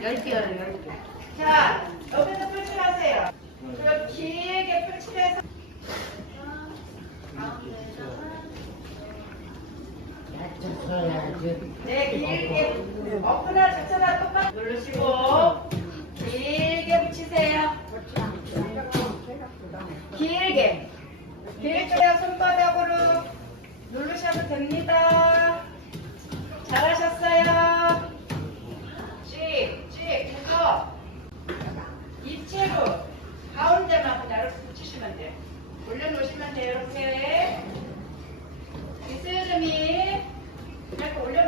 열개요 열개. 자, 여기서 펼치하세요. 그럼 길게 펼치면서 네, 길게 엎거나 자체나 똑같 누르시고 길게 붙이세요. 길게 길게 손바닥으로 누르셔도 됩니다. 이렇게. 이스름이 이렇게 올려